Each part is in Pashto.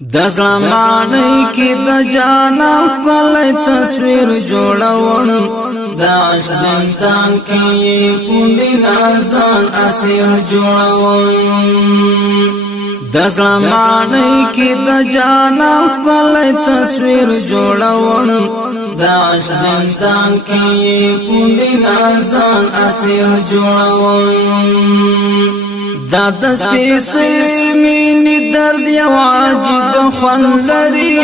د زمانه کې د جانا خپل تصویر جوړون د عشق زندان کې پولینا ځان اسیر جوړون د زمانه کې د جانا خپل تصویر جوړون د عشق زندان کې پولینا ځان اسیر جوړون دا د سپېڅلې مینې درد یو عجیب خوند لري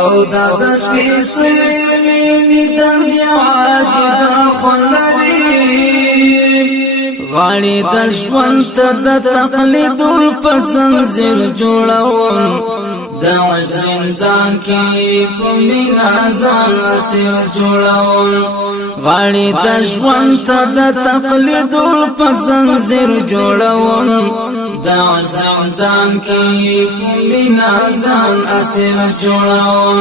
او دا د سپېڅلې مینې درد یو عجیب خوند لري غاړې د ژوند ته د تقلید په زنځیر جوړوم د عشق زندان کې په مینا ځان اسیر جوړوم غاړې د ژوند ته د تقلید په زنځیر جوړوم د عشق زندان کې په مینا ځان اسیر جوړوم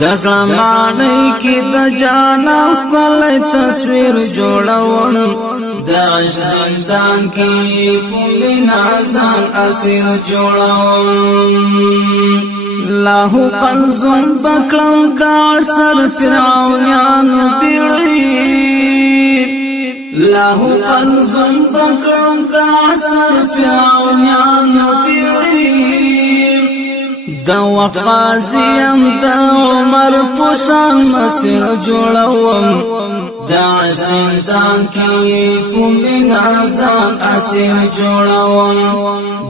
د زمانه کې د جانا خپل تصویر جوړوم د عشق زندان کې په مینا ځان اسیر جوړوم لاهو قنزم بکړم د عصر فرعونانو بیړۍ لاهو قنزم بکړم د عصر فرعونانو بیړۍ د وخت غازیم د عمر پوشان مسیر جوړوم د عشق زندان کې په مینا ځان اسیر جوړوم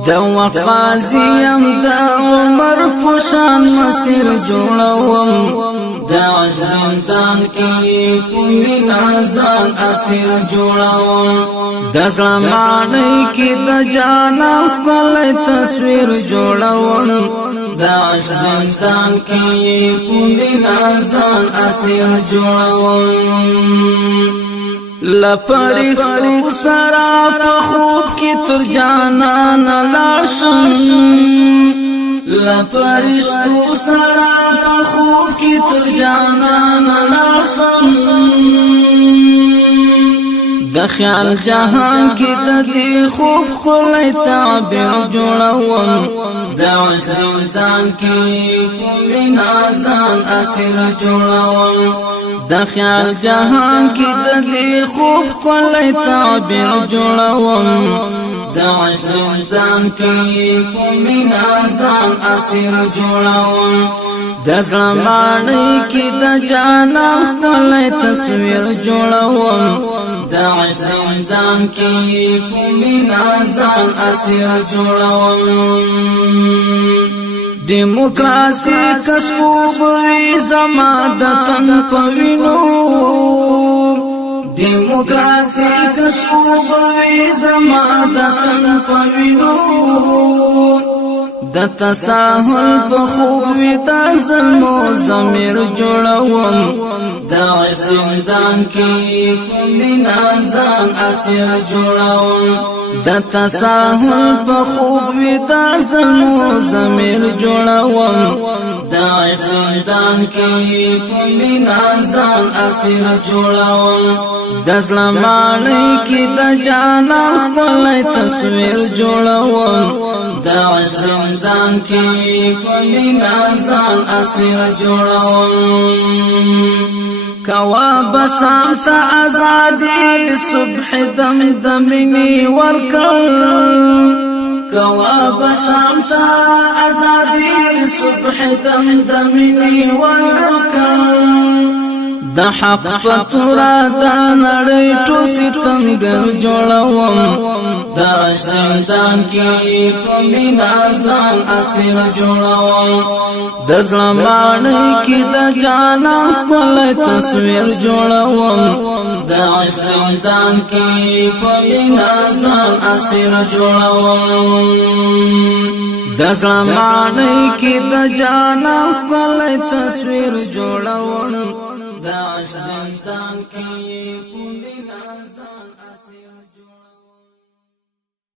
د وخت غازیم د عمر پوشان مسیر جوړوم د عشق زندان کې په مینا ځان اسیر جوړوم د زمانه کې د جانا خپل تصویر جوړوم د عشق زندان کې په مینا ځان اسیر جوړوم لپریختو سرا په خوب کې تر جانان لاشم لپریختو سرا په خوب کې تر جانان لاشم د خیال جهان کې د دې خوب خلای تعبیر جوړوم د عشق زندان کې په مینا ځان اسیر جوړوم د خیال جهان کې د دې خوب خلای تعبیر جوړوم د عشق زندان کې په مینا ځان اسیر جوړوم د زمانه کې د جانا خپل تصویر جوړوم د عشق زندان کې په مینا ځان اسیر جوړوم دیموکراسي کسب وی زما د تن پوینو دیموکراسي کسب وی زما د تن پوینو د تساهل په خوب وی د ظلم ضمیر جوړوم د عشق زندان کې په مینا ځان اسیر جوړوم د تساهل په خوب وی د ظلم ضمیر جوړوم د عشق زندان کې په مینا ځان اسیر جوړوم د زمانه کې د جانا خپل تصویر جوړوم د عشق زندان کې په مینا ځان اسیر جوړوم کوا بشام تا آزادی صبح دم دمنی ورکل کوا بشام تا آزادی صبح دم دمنی ورکل د حق پتورا د نړۍ ټول ستنګر جوړوم د عشق زندان کې په مینا ځان اسیر جوړوم د زمانه کې د جانا خپل تصویر جوړوم د عشق زندان کې په مینا ځان اسیر جوړوم د زمانه کې د جانا خپل تصویر جوړوم د عشق زندان کې